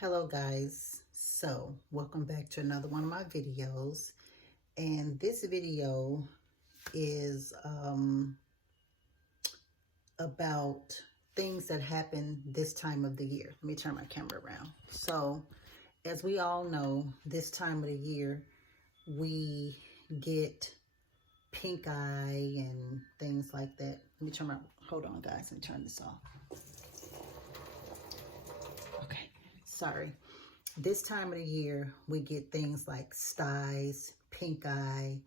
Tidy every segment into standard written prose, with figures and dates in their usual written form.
Hello guys, so welcome back to another one of my videos, and this video is about things that happen this time of the year. Let me turn my camera around. So as we all know, this time of the year we get pink eye and things like that. Let me turn my, hold on guys, and turn this off. Okay, sorry. This time of the year, we get things like styes, pink eye,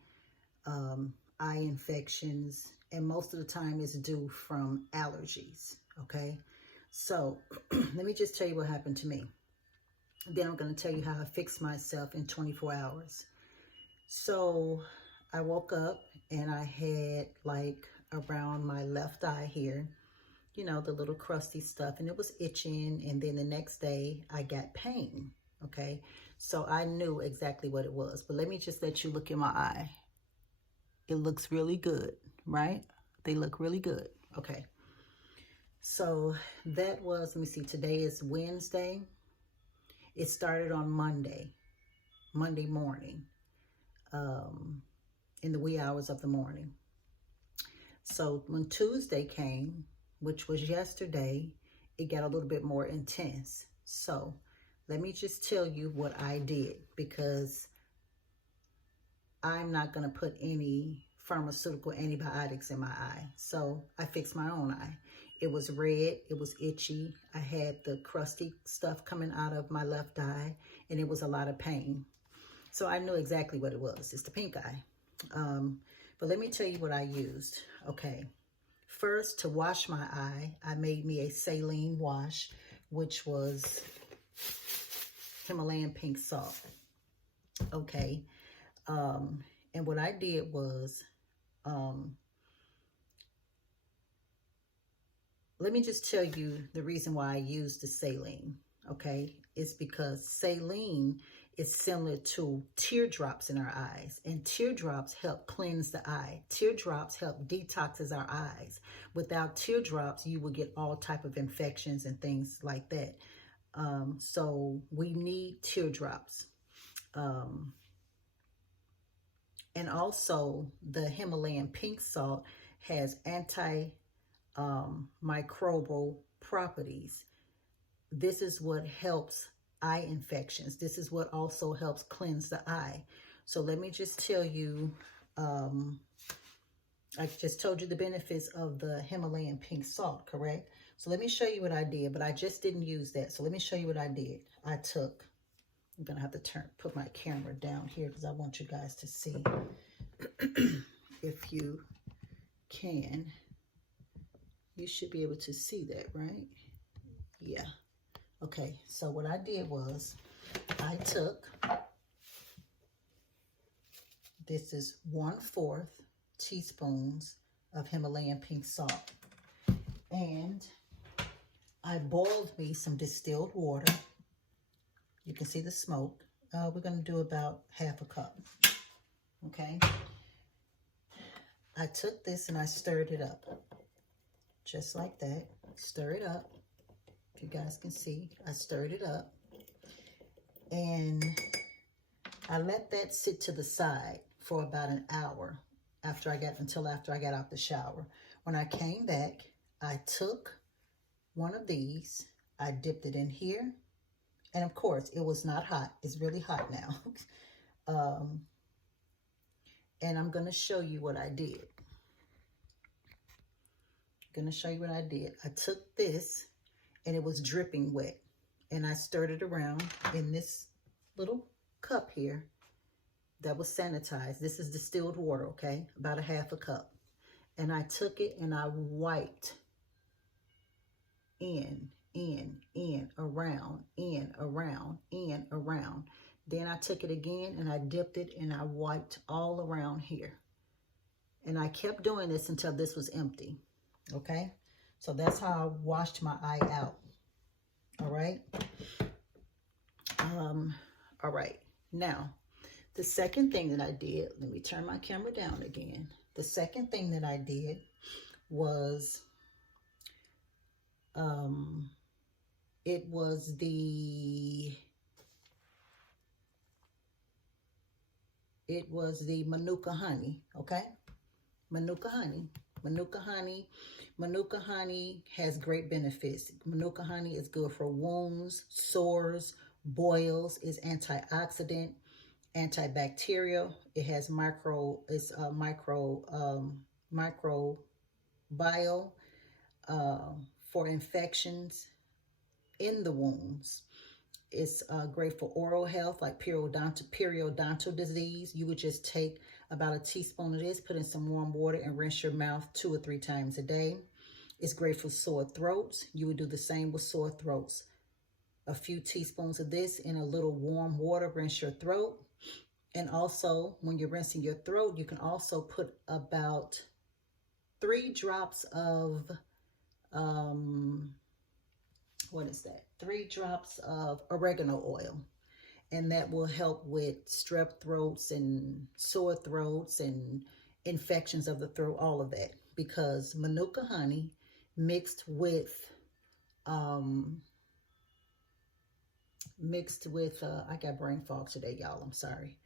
eye infections, and most of the time it's due from allergies, okay? So let me just tell you what happened to me. Then I'm going to tell you how I fixed myself in 24 hours. So I woke up and I had like around my left eye here, you know, the little crusty stuff, and it was itching. And then the next day I got pain. Okay, so I knew exactly what it was, but let me just let you look in my eye. It looks really good, right? They look really good. Okay, so that was, let me see, today is Wednesday. It started on Monday morning, in the wee hours of the morning. So when Tuesday came, which was yesterday, it got a little bit more intense. So let me just tell you what I did, because I'm not going to put any pharmaceutical antibiotics in my eye. So I fixed my own eye. It was red, it was itchy, I had the crusty stuff coming out of my left eye, and it was a lot of pain. So I knew exactly what it was. It's the pink eye. But let me tell you what I used. Okay, first, to wash my eye, I made me a saline wash, which was Himalayan pink salt. Okay, and what I did was, let me just tell you the reason why I used the saline. Okay, it's because saline is similar to teardrops in our eyes, and teardrops help cleanse the eye. Teardrops help detoxes our eyes. Without teardrops, you will get all type of infections and things like that. So we need teardrops. And also the Himalayan pink salt has antimicrobial properties. This is what helps eye infections. This is what also helps cleanse the eye. So let me just tell you, I just told you the benefits of the Himalayan pink salt, correct? So let me show you what I did, but I just didn't use that. So let me show you what I did. I'm gonna have to put my camera down here because I want you guys to see. If you can, you should be able to see that, right? Yeah. Okay, so what I did was I took, this is 1/4 teaspoons of Himalayan pink salt, and I boiled me some distilled water. You can see the smoke. We're going to do about 1/2 cup. Okay. I took this and I stirred it up. Just like that. Stir it up. If you guys can see, I stirred it up. And I let that sit to the side for about an hour after I got out the shower. When I came back, I took one of these. I dipped it in here. And of course, it was not hot. It's really hot now. And I'm going to show you what I did. I took this, and it was dripping wet. And I stirred it around in this little cup here that was sanitized. This is distilled water, okay? About 1/2 cup. And I took it and I wiped in, around, around. Then I took it again and I dipped it and I wiped all around here. And I kept doing this until this was empty, okay? So that's how I washed my eye out, all right? All right, now, the second thing that I did, let me turn my camera down again. The second thing that I did was, It was the Manuka honey, okay? Manuka honey. Manuka honey. Manuka honey has great benefits. Manuka honey is good for wounds, sores, boils. It's antioxidant, antibacterial. It has microbiome for infections in the wounds. It's great for oral health, like periodontal disease. You would just take about a teaspoon of this, put in some warm water, and rinse your mouth 2 or 3 times a day. It's great for sore throats. You would do the same with sore throats. A few teaspoons of this in a little warm water, rinse your throat. And also, when you're rinsing your throat, you can also put about 3 drops of, 3 drops of oregano oil. And that will help with strep throats and sore throats and infections of the throat, all of that. Because Manuka honey mixed with I got brain fog today, y'all, I'm sorry.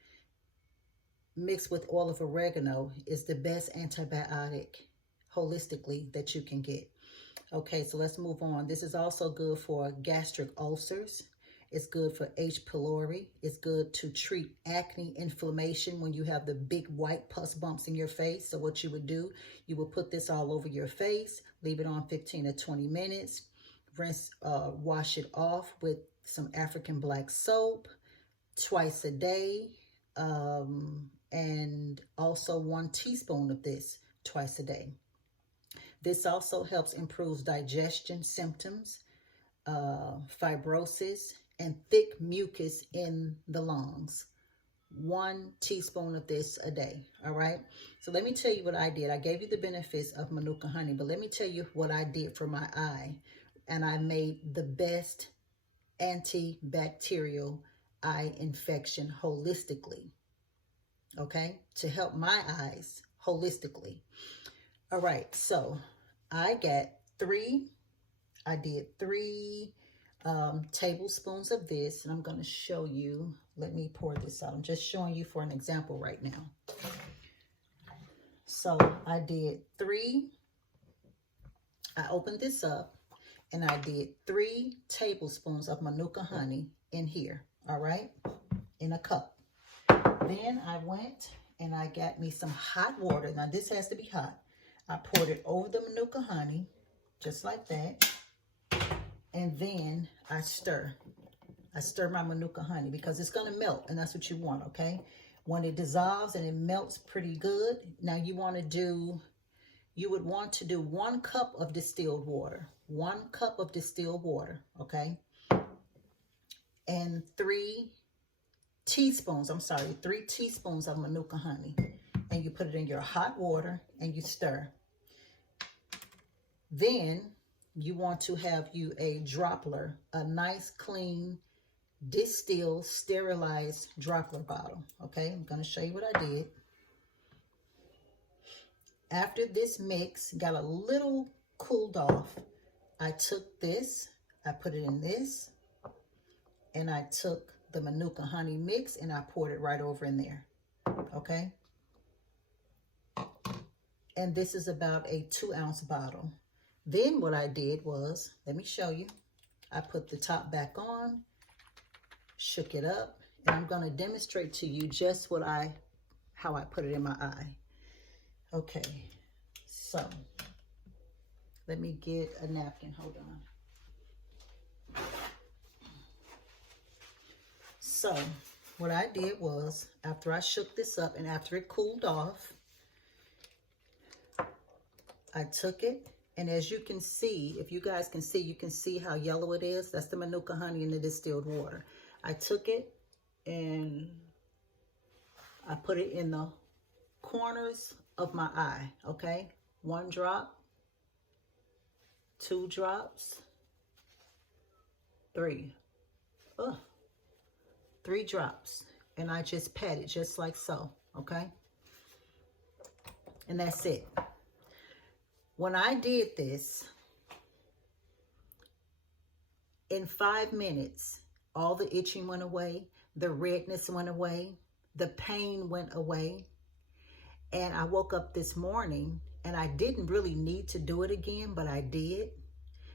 Mixed with oil of oregano is the best antibiotic holistically that you can get. Okay, so let's move on. This is also good for gastric ulcers. It's good for H. pylori. It's good to treat acne inflammation when you have the big white pus bumps in your face. So what you would do, you would put this all over your face, leave it on 15 to 20 minutes, rinse, wash it off with some African black soap twice a day, and also 1 teaspoon of this twice a day. This also helps improve digestion symptoms, fibrosis, and thick mucus in the lungs. 1 teaspoon of this a day, all right? So let me tell you what I did. I gave you the benefits of Manuka honey, but let me tell you what I did for my eye. And I made the best antibacterial eye infection holistically, okay? To help my eyes holistically. All right, so I did 3 tablespoons of this, and I'm going to show you. Let me pour this out. I'm just showing you for an example right now. So I did 3. I opened this up, and I did 3 tablespoons of Manuka honey in here, all right, in a cup. Then I went and I got me some hot water. Now this has to be hot. I poured it over the Manuka honey, just like that. And then I stir. I stir my Manuka honey because it's going to melt, and that's what you want, okay? When it dissolves and it melts pretty good, now you would want to do 1 cup of distilled water. 1 cup of distilled water, okay? And 3 teaspoons of Manuka honey. And you put it in your hot water and you stir. Then you want to have you a dropper, a nice, clean, distilled, sterilized dropper bottle. Okay, I'm going to show you what I did. After this mix got a little cooled off, I took this, I put it in this, and I took the Manuka honey mix and I poured it right over in there. Okay. And this is about a 2-ounce bottle. Then what I did was, let me show you. I put the top back on, shook it up, and I'm going to demonstrate to you just how I put it in my eye. Okay, so let me get a napkin. Hold on. So what I did was, after I shook this up and after it cooled off, I took it, and as you can see, if you guys can see, you can see how yellow it is. That's the Manuka honey in the distilled water. I took it and I put it in the corners of my eye, okay? 1 drop, 2 drops, 3. 3 drops. And I just pat it just like so, okay? And that's it. When I did this, In 5 minutes, all the itching went away, the redness went away, the pain went away. And I woke up this morning and I didn't really need to do it again, but I did,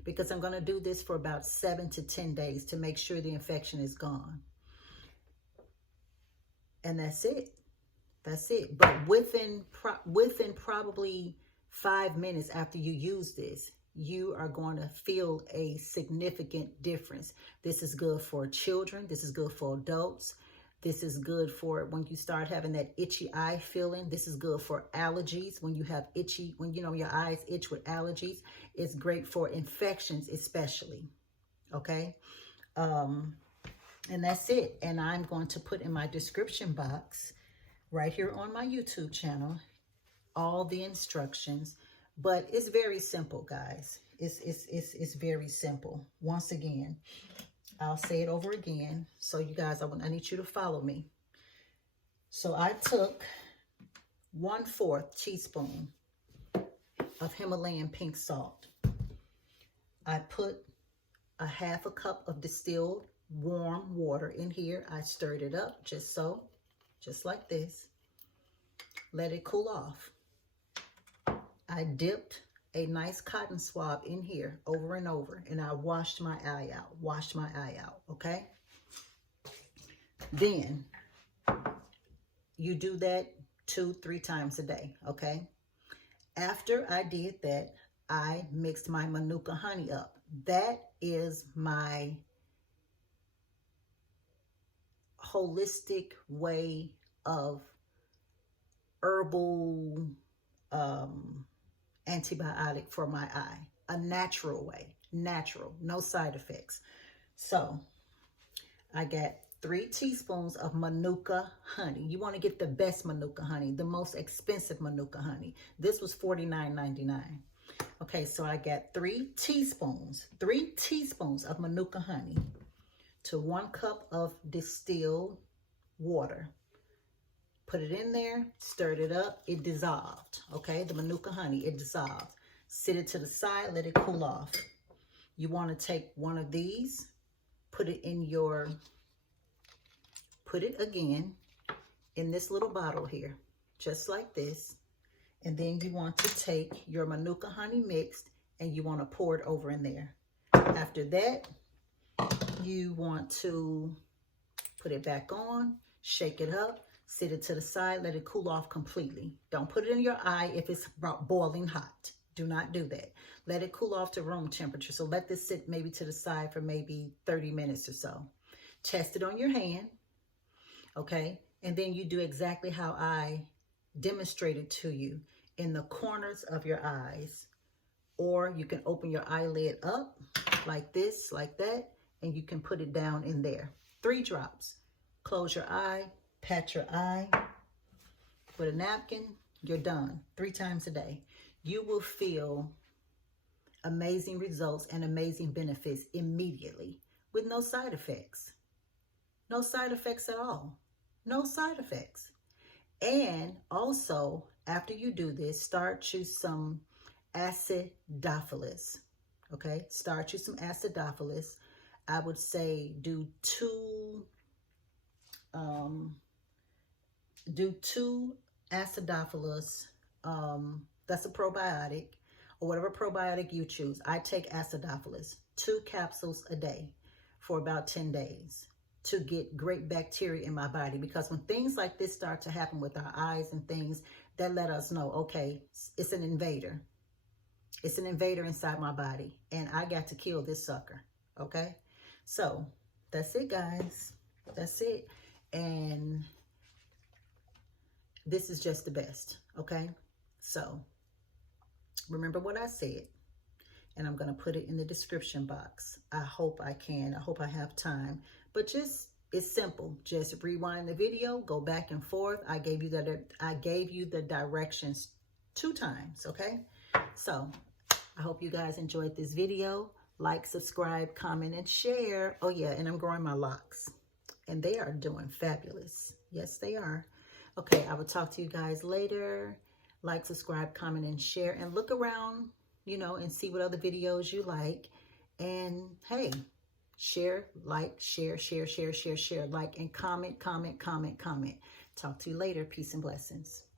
because I'm going to do this for about 7 to 10 days to make sure the infection is gone. And that's it. That's it. But within probably 5 minutes after you use this, you are going to feel a significant difference. This is good for children. This is good for adults. This is good for when you start having that itchy eye feeling. This is good for allergies. When you have itchy, when you know your eyes itch with allergies, it's great for infections especially. Okay. And that's it. And I'm going to put in my description box right here on my YouTube channel all the instructions. But it's very simple, guys. It's very simple. Once again, I'll say it over again. So you guys, I need you to follow me. So I took 1/4 teaspoon of Himalayan pink salt. I put a 1/2 cup of distilled warm water in here. I stirred it up just so, just like this. Let it cool off. I dipped a nice cotton swab in here over and over, and I washed my eye out, okay? Then you do that 2-3 times a day, okay? After I did that, I mixed my Manuka honey up. That is my holistic way of herbal antibiotic for my eye. A natural way. Natural. No side effects. So I got 3 teaspoons of Manuka honey. You want to get the best Manuka honey, the most expensive Manuka honey. This was $49.99. Okay, so I got 3 teaspoons of Manuka honey to 1 cup of distilled water. Put it in there, stirred it up, it dissolved, okay? The Manuka honey, it dissolved. Sit it to the side, let it cool off. You want to take one of these, put it again in this little bottle here, just like this. And then you want to take your Manuka honey mixed and you want to pour it over in there. After that, you want to put it back on, shake it up, sit it to the side, let it cool off completely. Don't put it in your eye if it's boiling hot. Do not do that. Let it cool off to room temperature. So let this sit maybe to the side for maybe 30 minutes or so. Test it on your hand, okay? And then you do exactly how I demonstrated to you in the corners of your eyes. Or you can open your eyelid up like this, like that, and you can put it down in there. 3 drops. Close your eye, pat your eye with a napkin. You're done. 3 times a day. You will feel amazing results and amazing benefits immediately with no side effects. No side effects at all. No side effects. And also, after you do this, start you some Acidophilus. Okay? Start you some Acidophilus. I would say do 2 Acidophilus. That's a probiotic, or whatever probiotic you choose. I take Acidophilus, 2 capsules a day for about 10 days to get great bacteria in my body. Because when things like this start to happen with our eyes and things, that let us know, okay, it's an invader. It's an invader inside my body, and I got to kill this sucker, okay? So that's it, guys. That's it. And this is just the best, okay? So remember what I said, and I'm going to put it in the description box. I hope I can. I hope I have time. But just, it's simple. Just rewind the video, go back and forth. I gave you the directions 2 times, okay? So I hope you guys enjoyed this video. Like, subscribe, comment, and share. Oh yeah, and I'm growing my locks, and they are doing fabulous. Yes, they are. Okay, I will talk to you guys later. Like, subscribe, comment, and share, and look around, you know, and see what other videos you like. And hey, Share, like, share, share, share, share, share, like, and comment, comment, comment, comment. Talk to you later. Peace and blessings.